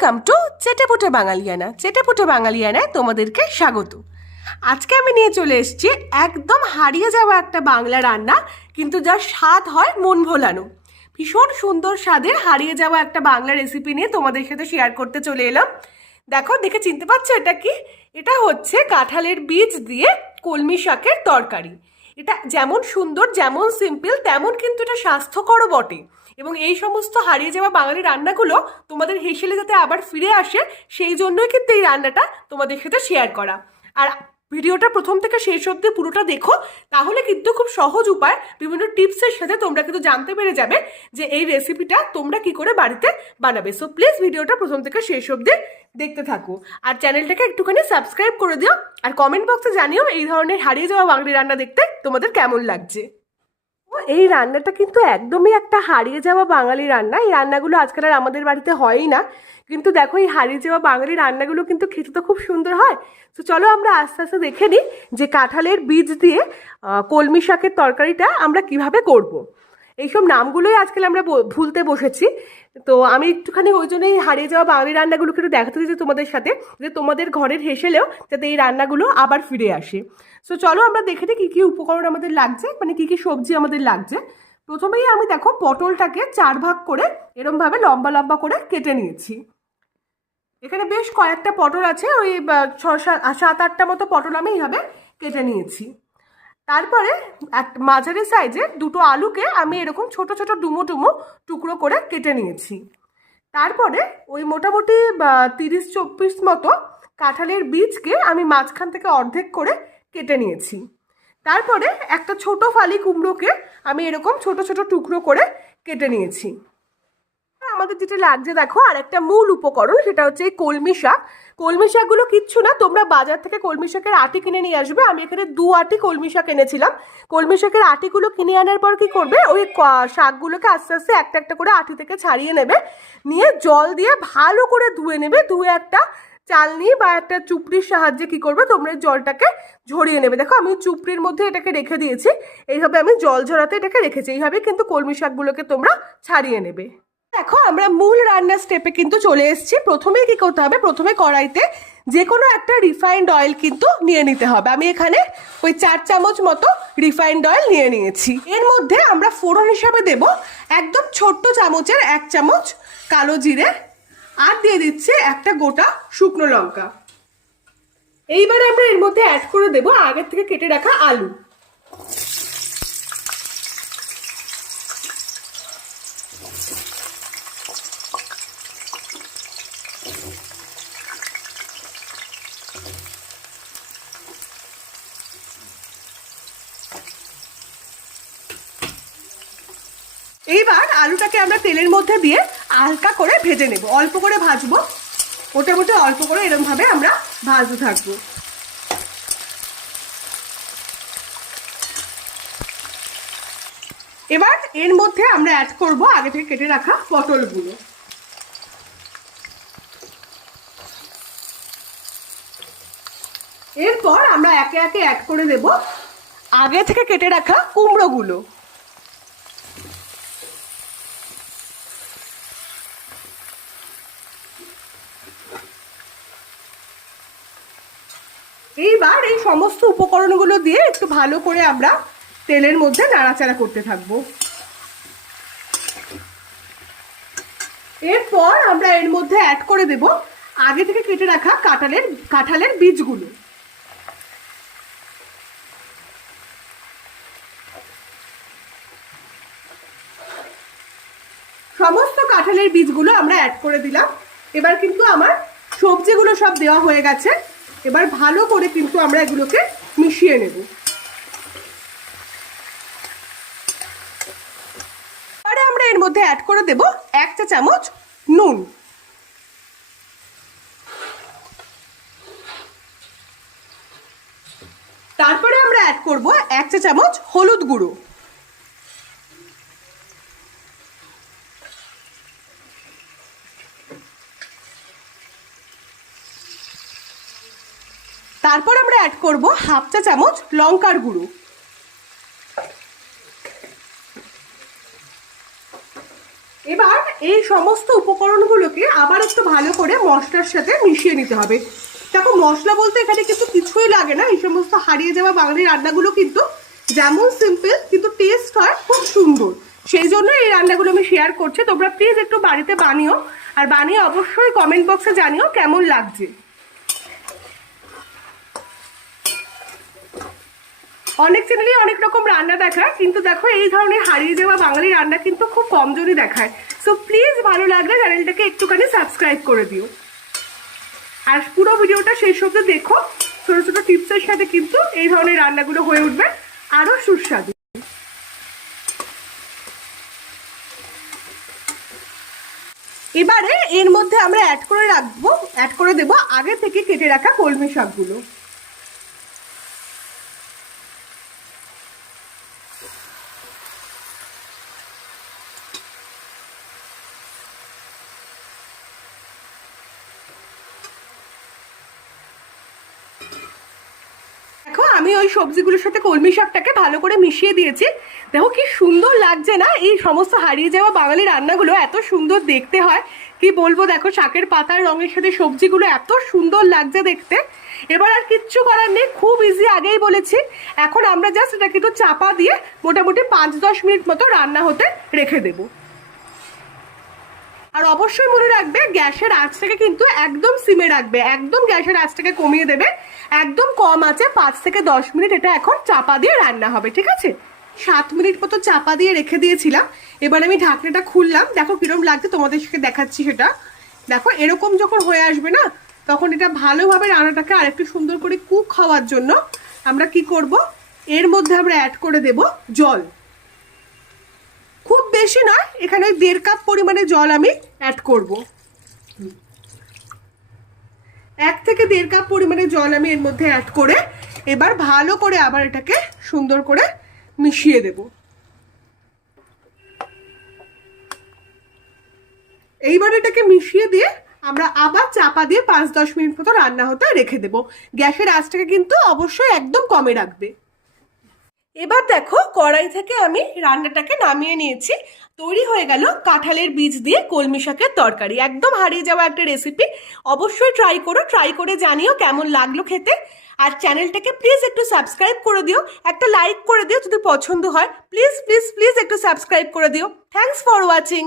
Welcome to চেটেপুটে বাঙালিয়ানা। চেটেপুটে বাঙালিয়ানায় তোমাদেরকে স্বাগত। আজকে আমি নিয়ে চলে এসেছি একদম হারিয়ে যাওয়া একটা বাংলা রান্না, কিন্তু যার স্বাদ হয় মন ভোলানো। ভীষণ সুন্দর স্বাদের হারিয়ে যাওয়া একটা বাংলা রেসিপি নিয়ে তোমাদের সাথে শেয়ার করতে চলে এলাম। দেখো, দেখে চিনতে পারছো এটা কি? এটা হচ্ছে কাঁঠালের বীজ দিয়ে কলমি শাকের তরকারি। এটা যেমন সুন্দর, যেমন সিম্পল, তেমন কিন্তু এটা স্বাস্থ্যকরও বটে। এবং এই সমস্ত হারিয়ে যাওয়া বাঙালি রান্নাগুলো তোমাদের হেসেলে যাতে আবার ফিরে আসে, সেই জন্যই কিন্তু এই রান্নাটা তোমাদের সাথে শেয়ার করা। আর ভিডিওটা প্রথম থেকে শেষ অবধি পুরোটা দেখো, তাহলে কিন্তু খুব সহজ উপায় বিভিন্ন টিপসের সাথে তোমরা কিন্তু জানতে পেরে যাবে যে এই রেসিপিটা তোমরা কি করে বাড়িতে বানাবে। সো প্লিজ ভিডিওটা প্রথম থেকে শেষ অবধি দেখতে থাকো, আর চ্যানেলটাকে একটুখানি সাবস্ক্রাইব করে দিও, আর কমেন্ট বক্সে জানিও এই ধরনের হারিয়ে যাওয়া বাঙালি রান্না দেখতে তোমাদের কেমন লাগছে। এই রান্নাটা কিন্তু একদমই একটা হারিয়ে যাওয়া বাঙালি রান্না। এই রান্নাগুলো আজকাল আর আমাদের বাড়িতে হয়ই না, কিন্তু দেখো এই হারিয়ে যাওয়া বাঙালি রান্নাগুলো কিন্তু খেতে তো খুব সুন্দর হয়। তো চলো আমরা আস্তে আস্তে দেখে নিই যে কাঁঠালের বীজ দিয়ে কলমি শাকের তরকারিটা আমরা কিভাবে করব। এইসব নামগুলোই আজকাল আমরা ভুলতে বসেছি। তো আমি একটুখানি ওই জন্যই হারিয়ে যাওয়া বাঙালি রান্নাগুলোকে একটু দেখাতে দিচ্ছি তোমাদের সাথে, যে তোমাদের ঘরের হেসেলেও যাতে এই রান্নাগুলো আবার ফিরে আসে। সো চলো আমরা দেখে নিই কী কী উপকরণ আমাদের লাগছে, মানে কী কী সবজি আমাদের লাগছে। প্রথমেই আমি দেখো পটলটাকে 4 ভাগ করে এরমভাবে লম্বা লম্বা করে কেটে নিয়েছি। এখানে বেশ কয়েকটা পটল আছে, ওই 7-8টা মতো পটল আমি এইভাবে কেটে নিয়েছি। তারপরে মাঝারি সাইজের 2টো আলুকে আমি এরকম ছোট ছোট ডুমো ডুমো টুকরো করে কেটে নিয়েছি। তারপরে ওই মোটামুটি 30-34 মতো কাঁঠালের বীজকে আমি মাঝখান থেকে অর্ধেক করে কেটে নিয়েছি। তারপরে একটা ছোট ফালি কুমড়োকে আমি এরকম ছোট ছোট টুকরো করে কেটে নিয়েছি। আমাদের যেটা লাগছে দেখো, আর একটা মূল উপকরণ, সেটা হচ্ছে এই কলমি শাক। কলমি শাকগুলো কিচ্ছু না, তোমরা বাজার থেকে কলমি শাকের আটি কিনে নিয়ে আসবে। আমি এখানে 2 আটি কলমি শাক এনেছিলাম। কলমি শাকের আটিগুলো কিনে আনার পর কি করবে, ওই শাকগুলোকে আস্তে আস্তে একটা একটা করে আটি থেকে ছাড়িয়ে নেবে, নিয়ে জল দিয়ে ভালো করে ধুয়ে নেবে। ধুয়ে একটা চালনি বা একটা চুপড়ির সাহায্যে কি করবে, তোমরা জলটাকে ঝরিয়ে নেবে। দেখো আমি চুপড়ির মধ্যে এটাকে রেখে দিয়েছি, এইভাবে আমি জল ঝরাতে এটাকে রেখেছি। এইভাবে কিন্তু কলমি শাকগুলোকে তোমরা ছাড়িয়ে নেবে। দেখো আমরা মূল রান্নার স্টেপে কিন্তু চলে এসেছি। প্রথমে কি করতে হবে, প্রথমে কড়াইতে যে কোনো একটা রিফাইন্ড অয়েল কিন্তু নিয়ে নিতে হবে। আমি এখানে ওই 4 চামচ মতো রিফাইন্ড অয়েল নিয়ে নিয়েছি। এর মধ্যে আমরা ফোড়ন হিসাবে দেব একদম ছোট্ট চামচের 1 চামচ কালো জিরে, আর দিয়ে দিচ্ছে একটা গোটা শুকনো লঙ্কা। এইবার আমরা এর মধ্যে অ্যাড করে দেব আগের থেকে কেটে রাখা আলু। এইবার আলুটাকে আমরা তেলের মধ্যে দিয়ে হালকা করে ভেজে নেব, অল্প করে ভাজবো, মোটামুটি অল্প করে এরকমভাবে আমরা ভাজতে থাকবো। এবার এর মধ্যে আমরা অ্যাড করব আগে থেকে কেটে রাখা পটলগুলো। এরপর আমরা একে একে অ্যাড করে দেব আগে থেকে কেটে রাখা কুমড়োগুলো। এইবার এই সমস্ত উপকরণগুলো দিয়ে একটু ভালো করে আমরা তেলের মধ্যে নাড়াচাড়া করতে থাকবো। এরপর আমরা এর মধ্যে অ্যাড করে দেব আগে থেকে কেটে রাখা কাঁঠালের বীজগুলো। সমস্ত কাঁঠালের বীজগুলো আমরা অ্যাড করে দিলাম। এবার কিন্তু আমার সবজিগুলো সব দেওয়া হয়ে গেছে। এবার ভালো করে কিন্তু আমরা এগুলোকে মিশিয়ে নেব। এবারে আমরা এর মধ্যে অ্যাড করে দেব 1 চা চামচ নুন। তারপরে আমরা অ্যাড করব 1 চা চামচ হলুদ গুঁড়ো। তারপর আমরা অ্যাড করব 1/2 চা চামচ লঙ্কার গুঁড়ো। এবার এই সমস্ত উপকরণগুলোকে আবার একটু ভালো করে মশলার সাথে মিশিয়ে নিতে হবে। দেখো মশলা বলতে এখানে কিন্তু কিছুই লাগে না, এই সমস্ত হারিয়ে যাওয়া বাঙালি রান্নাগুলো কিন্তু যেমন সিম্পল কিন্তু টেস্ট হয় খুব সুন্দর। সেই জন্য এই রান্নাগুলো আমি শেয়ার করছি, তোমরা প্লিজ একটু বাড়িতে বানিও, আর বানিয়ে অবশ্যই কমেন্ট বক্সে জানিও কেমন লাগছে। অনেক চ্যানেলে অনেক রকম রান্না দেখায়, কিন্তু দেখো এই ধরনের হারিয়ে যাওয়া বাঙালি রান্না কিন্তু খুব কমজনই দেখায়। সো প্লিজ ভালো লাগলে চ্যানেলটাকে একটুখানি সাবস্ক্রাইব করে দিও, আর পুরো ভিডিওটা শেষ অবধি দেখো। ছোটো ছোটো টিপসের সাথে কিন্তু এই ধরনের রান্নাগুলো হয়ে উঠবে আরও সুস্বাদু। এবারে এর মধ্যে আমরা অ্যাড করে দেবো আগে থেকে কেটে রাখা কলমি শাকগুলো। দেখো আমি ওই সবজিগুলোর সাথে কলমি শাকটাকে ভালো করে মিশিয়ে দিয়েছি। দেখো কি সুন্দর লাগছে না, এই সমস্ত হারিয়ে যাওয়া বাঙালি রান্নাগুলো এত সুন্দর দেখতে হয় কি বলবো। দেখো শাকের পাতার রঙের সাথে সবজিগুলো এত সুন্দর লাগছে দেখতে। এবার আর কিচ্ছু করার নেই, খুব ইজি, আগেই বলেছি। এখন আমরা জাস্ট এটাকে একটু চাপা দিয়ে মোটামুটি 5-10 মিনিট মতো রান্না হতে রেখে দেবো। আর অবশ্যই মনে রাখবে গ্যাসের আঁচটাকে কিন্তু একদম সিমে রাখবে, একদম গ্যাসের আঁচটাকে কমিয়ে দেবে, একদম কম আছে 5 থেকে 10 মিনিট এটা এখন চাপা দিয়ে রান্না হবে, ঠিক আছে? 7 মিনিট মতো চাপা দিয়ে রেখে দিয়েছিলাম। এবার আমি ঢাকনাটা খুললাম, দেখো কিরম লাগছে তোমাদের সাথে দেখাচ্ছি সেটা। দেখো এরকম যখন হয়ে আসবে না, তখন এটা ভালোভাবে রান্নাটাকে আরেকটু সুন্দর করে কুক হওয়ার জন্য আমরা কি করব, এর মধ্যে আমরা অ্যাড করে দেব জল। খুব বেশি নয়, এখানে 1.5 কাপ পরিমাণে জল আমি অ্যাড করব। 1 থেকে 1.5 কাপ পরিমাণে জল আমি এর মধ্যে অ্যাড করে এবার ভালো করে আবার এটাকে সুন্দর করে মিশিয়ে দেব। এইবার এটাকে মিশিয়ে দিয়ে আমরা আবার চাপা দিয়ে 5-10 মিনিট মতো রান্না হতে রেখে দেব। গ্যাসের আঁচটাকে কিন্তু অবশ্যই একদম কমে রাখবে। এবার দেখো কড়াই থেকে আমি রান্নাটাকে নামিয়ে নিয়েছি। তৈরি হয়ে গেল কাঁঠালের বীজ দিয়ে কলমি শাকের তরকারি, একদম হারিয়ে যাওয়া একটা রেসিপি। অবশ্যই ট্রাই করে জানিও কেমন লাগলো খেতে। আর চ্যানেলটাকে প্লিজ একটু সাবস্ক্রাইব করে দিও, একটা লাইক করে দিও যদি পছন্দ হয়। প্লিজ প্লিজ প্লিজ একটু সাবস্ক্রাইব করে দিও। Thanks for watching.